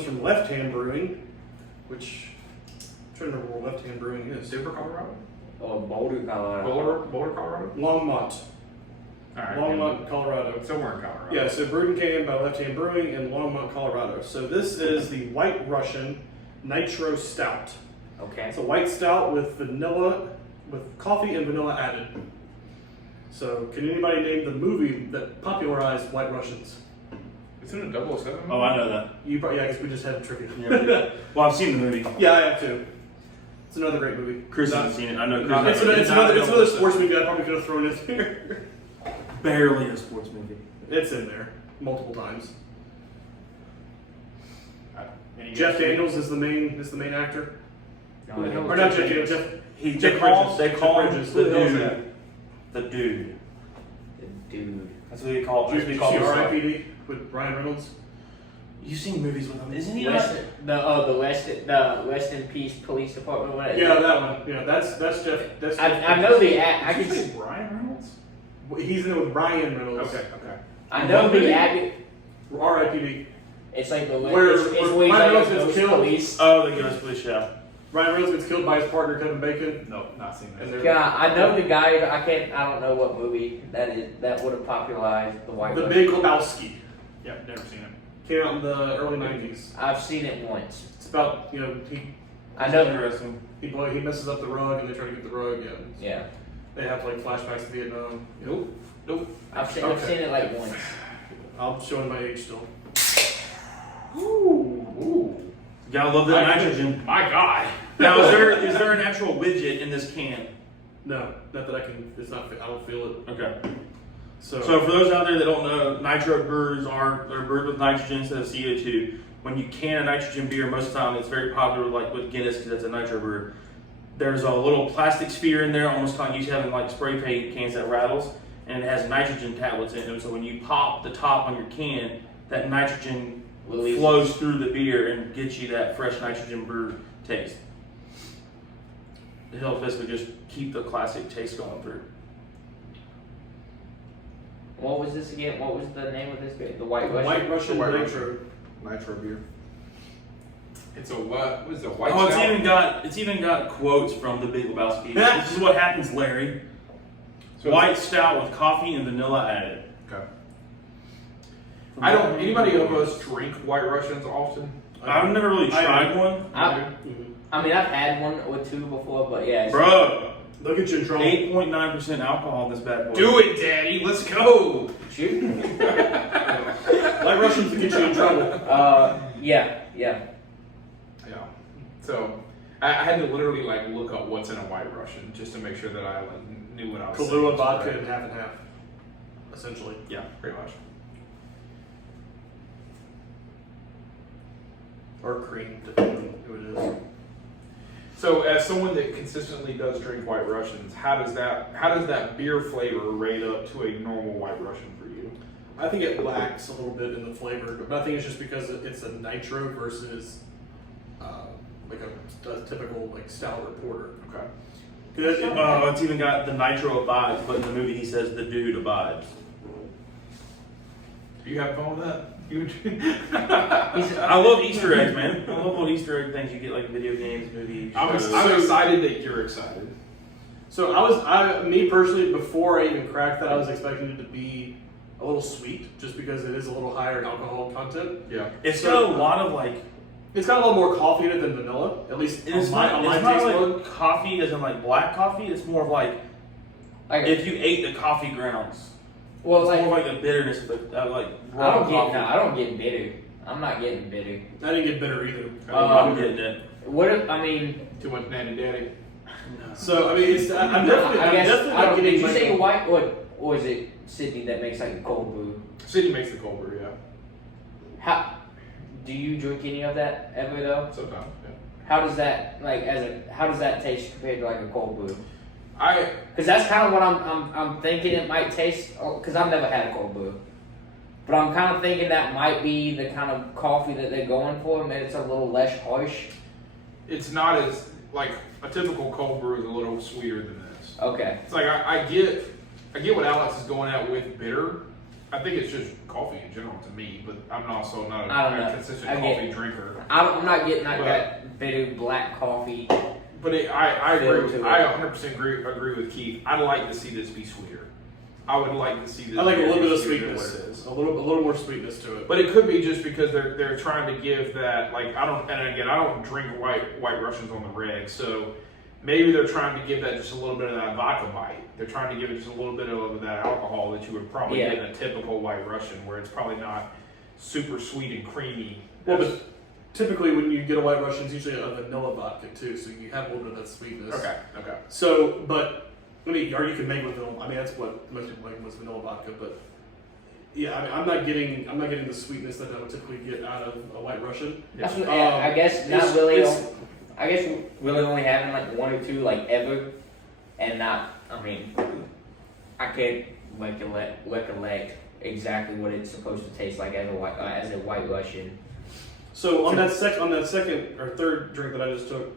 comes from Left Hand Brewing, which I'm trying to remember where Left Hand Brewing is. Denver, Colorado? Oh, Boulder, Colorado. Boulder, Colorado? Longmont. All right. Longmont, Colorado. Somewhere in Colorado. Yeah, so brewed and canned by Left Hand Brewing in Longmont, Colorado. So this is the White Russian Nitro Stout. Okay. It's a white stout with coffee and vanilla added. So, can anybody name the movie that popularized White Russians? Isn't it 007? Oh, I know that. Yeah, I guess we just had trivia. Yeah. Well, I've seen the movie. Yeah, I have too. It's another great movie. Chris hasn't seen it. I know Chris. It's another sports movie I probably could have thrown in there. Barely a sports movie. It's in there multiple times. Jeff Jeff Daniels is the main actor. Who the hell Or is not Jeff Jeff Daniels? Daniels. They call Jeff him Bridges. the Who the hell is dude. that? The dude. Dude. That's what they call. Did you see R.I.P.D. with Ryan Reynolds? You've seen movies with him, isn't he? The West in Peace Police Department. What is Yeah, it? that one. Yeah, that's Jeff. That's I know the act. I Did can. you say Brian Reynolds? He's in it with Ryan Reynolds. Okay. I know What the movie? act. R.I.P.D. It's like the Where- it's where when he's Ryan like Reynolds a gets ghost killed. police. Oh, the Ghost Police show. Ryan Reynolds gets killed by his partner Kevin Bacon. No, not seen And that. they're Yeah, I know the guy. I don't know what movie that is. That would have popularized the White The Russian. Big Lebowski. Yeah, never seen it. Came out in the early 90s. I've seen it once. It's about, he I know. Interesting. he messes up the rug and they try to get the rug. Yeah. Yeah, They have like flashbacks to Vietnam. Nope. I've seen Okay. it like once. I'm showing my age still. Ooh. Gotta love that nitrogen. My God. Now, is there an actual widget in this can? No, not that I can. It's not. I don't feel it. Okay. So, So for those out there that don't know, nitro brewers they're brewed with nitrogen instead of CO2. When you can a nitrogen beer, most of the time it's very popular, like with Guinness, because it's a nitro brewer. There's a little plastic sphere in there, almost kind of used to having like spray paint cans that rattles, and it has nitrogen tablets in them. So when you pop the top on your can, that nitrogen flows through the beer and gets you that fresh nitrogen brew taste. It helps basically just keep the classic taste going through. What was this again? What was the name of this beer? The White Russian. White Russian White Nitro. Nitro beer. It's a what? What is it? White Oh, Stout? it's even got quotes from the Big Lebowski. This is what happens, Larry. So White stout with coffee and vanilla added. Okay. I don't. Anybody of us drink White Russians often? I've never really tried one. I mean, I've had one or two before, but yeah. Bro, They'll get you in trouble. 8.9% alcohol in this bad boy. Do it, Daddy. Let's go. Shoot. White Russians will get you in trouble. Yeah. Yeah. So I had to literally like look up what's in a White Russian just to make sure that I like knew what I was saying. Kahlua vodka and half, essentially. Yeah, pretty much. Or cream, depending on who it is. So, as someone that consistently does drink White Russians, how does that beer flavor rate up to a normal White Russian for you? I think it lacks a little bit in the flavor, but I think it's just because it's a nitro versus like a typical like stout or porter. Okay. It's even got the nitro abides, but in the movie he says the dude abides. Do you have fun with that? I love Easter eggs, man. I love little Easter egg things you get like in video games, movies. I'm shows. excited that you're excited. So me personally, before I even cracked that, I was expecting it to be a little sweet, just because it is a little higher in alcohol content. Yeah. It's got a lot of like. It's got a lot more coffee in it than vanilla, at least It's on my not taste like bud. coffee as in like black coffee. It's more of like if you ate the coffee grounds. Well, It's it's more like like the bitterness of the like I raw don't get. coffee. No, I don't get bitter. I'm not getting bitter. I didn't get bitter either. I'm getting it. What if I mean? Too much nanny daddy. So I mean, I'm definitely, I guess definitely I not don't. getting. Did you like say a- white or is it Sydney that makes like the cold brew? City makes the cold brew, yeah. How do you drink any of that ever though? Sometimes, yeah. How does that how does that taste compared to like a cold brew? I Because that's kind of what I'm thinking it might taste. Because I've never had a cold brew, but I'm kind of thinking that might be the kind of coffee that they're going for. Maybe it's a little less harsh. it's not as like a typical cold brew is a little sweeter than this. Okay. It's like I get what Alex is going at with bitter, I think it's just coffee in general to me, but I'm also not I don't a know. consistent I get- coffee drinker. I'm not getting like But- that bitter black coffee. But I agree. Feel to I it. 100% agree with Keith. I'd like to see this be sweeter. I would like to see this. I like a beer little be bit of sweeter than sweetness, what it is. a little more sweetness to it. But it could be just because they're trying to give that, like, I don't drink white Russians on the reg, so maybe they're trying to give that just a little bit of that vodka bite. They're trying to give it just a little bit of that alcohol that you would probably Yeah. get in a typical white Russian, where it's probably not super sweet and creamy. Well, but typically when you get a white Russian, it's usually a vanilla vodka too, so you have a little bit of that sweetness. Okay. So, but I mean, or you can make with vanilla. I mean, that's what most people make with vanilla vodka. But yeah, I mean, I'm not getting the sweetness that I would typically get out of a white Russian. That's what, I guess not it's- really. it's- I guess really only having like one or two like ever, and not. I mean, I can't recollect exactly what it's supposed to taste like as a white Russian. So on that second or third drink that I just took,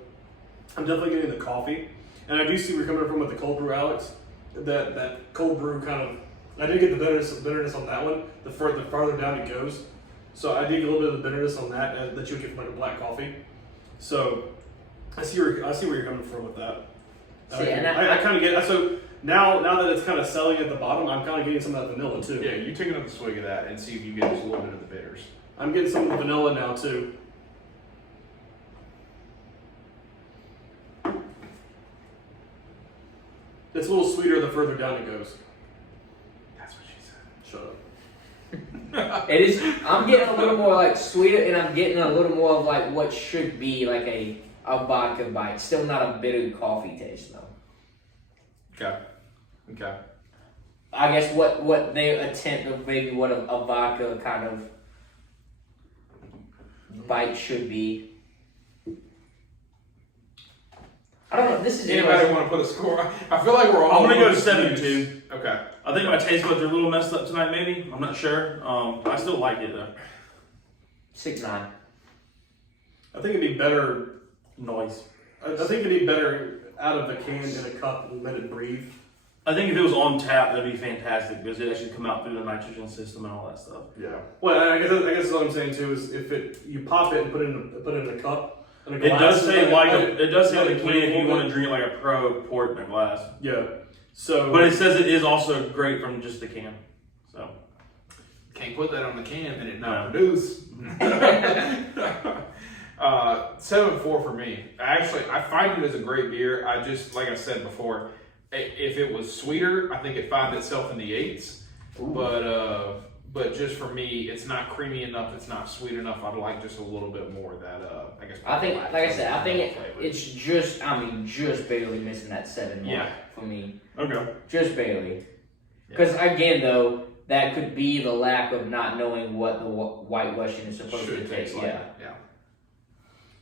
I'm definitely getting the coffee, and I do see where you're coming from with the cold brew, Alex. That cold brew kind of, I did get the bitterness on that one. The farther down it goes, so I did get a little bit of the bitterness on that that you would get from like a black coffee. So I see where you're coming from with that. See, and I kind of get so now that it's kind of selling at the bottom, I'm kind of getting some of that vanilla too. Yeah, you take another swig of that and see if you get just a little bit of the bitters. I'm getting some of the vanilla now too. It's a little sweeter the further down it goes. That's what she said. Shut up. It is. I'm getting a little more like sweeter, and I'm getting a little more of like what should be like a vodka bite. Still not a bitter coffee taste though. Okay. I guess what they attempt of maybe what a vodka kind of bite should be. I don't know. This is Anybody interesting. want to put a score? I feel like we're all. I'm gonna go confused. 7-2. Okay. I think my taste buds are a little messed up tonight, maybe. I'm not sure. I still like it though. 6-9. I think it'd be better. Noise. I think it'd be better out of the can in a cup and let it breathe. I think if it was on tap, that'd be fantastic because it actually come out through the nitrogen system and all that stuff. Yeah. Well, I guess what I'm saying too is if you pop it and put it in a cup. And a It glass, does say it does on the can if you want to drink like a pro, pour it in a glass. Yeah. So, But it says it is also great from just the can. So Can't put that on the can and it not No. produce. 7-4 for me. I find it as a great beer. I just, like I said before, if it was sweeter, I think it finds itself in the 8s. But just for me, it's not creamy enough. It's not sweet enough. I'd like just a little bit more of that. I guess. I think, like I said, I think flavor. it's just barely missing that 7 mark Yeah. for me. okay. Just barely. Because again, though, that could be the lack of not knowing what the white Russian is supposed Should to taste. like. Yeah.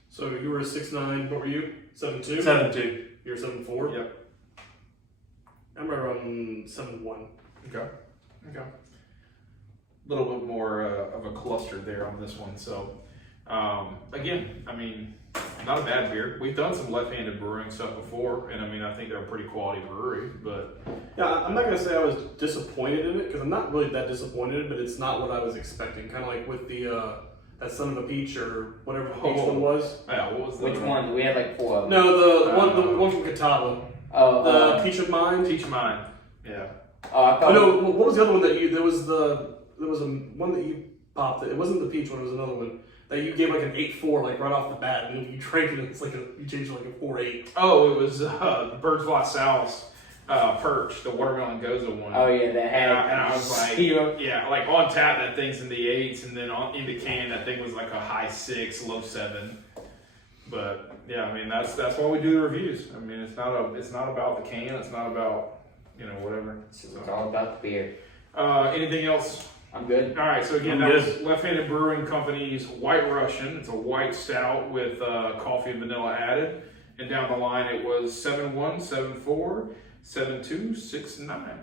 So you were a 6'9". What were you? 7'2". 7-2. You're 7'4". Yep. I'm around 7'1". Okay. A little bit more of a cluster there on this one. So, again, I mean, not a bad beer. We've done some left-handed brewing stuff before, and I mean, I think they're a pretty quality brewery. But Yeah, I'm not gonna say I was disappointed in it because I'm not really that disappointed, but it's not what I was expecting. Kind of like with the that Son of a Peach or whatever the peach one was. yeah, what was the Which one? We had like 4 of them. No, the one from Catawba. The Peach of Mind. Peach Mine. Yeah. Oh, I Oh thought. no, what was the other one that you? There was a one that you popped. It wasn't the peach one. It was another one that you gave like an 8.4 like right off the bat, and you drank it. It's like you changed it like a 4.8. Oh, it was the Bird Fly Sal's Perch, the watermelon goza one. Oh yeah, that had. And I was like, zero. yeah, like on tap that thing's in the 8s, and then in the can that thing was like a high 6, low 7. But yeah, I mean that's why we do the reviews. I mean it's not about the can. It's not about whatever. It's all about the beer. Anything else? I'm good. All right, so again, I'm that good. was Left-Handed Brewing Company's White Russian. It's a white stout with coffee and vanilla added. And down the line, it was 7-1, 7-4, 7-2, 6-9.